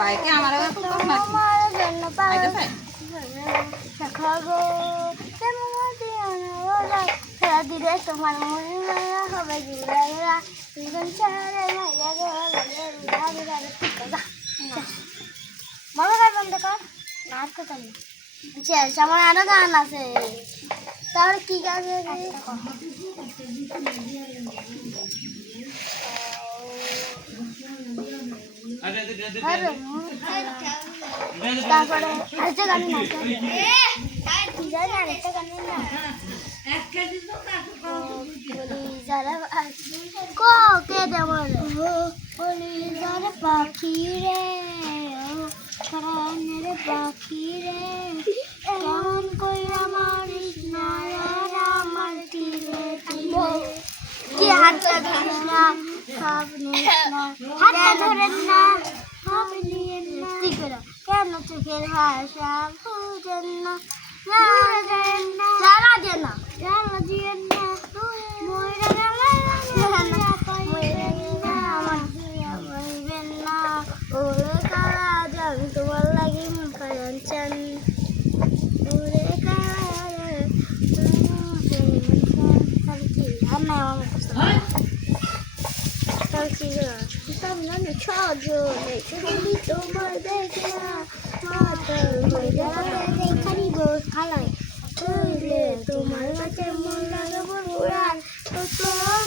বাইকে আমার জন্য খাবো খেলা দিলে তোমার মনে হবে মনে হয় বন্ধ কর আর কথা নেই শেষ আমার আরো গান আছে তাহলে কি গান তারপরে আরেকটা গান আরেকটা গান না পাখি রে পাখি রে কেমন কইরা মারিস না আমার তীরে কি হাতটা ধরিস না সব নিস না হাতটা ধরেন না সব নিয়েন না কেন চোখের ভাষা বুঝেন না জ্বালা দেন না জ্বালা দিয়েন না তোমার লাগে চান তোমার দেখে খালি বস খালাই তোমার কাছে মন লাগে পুরান তোমার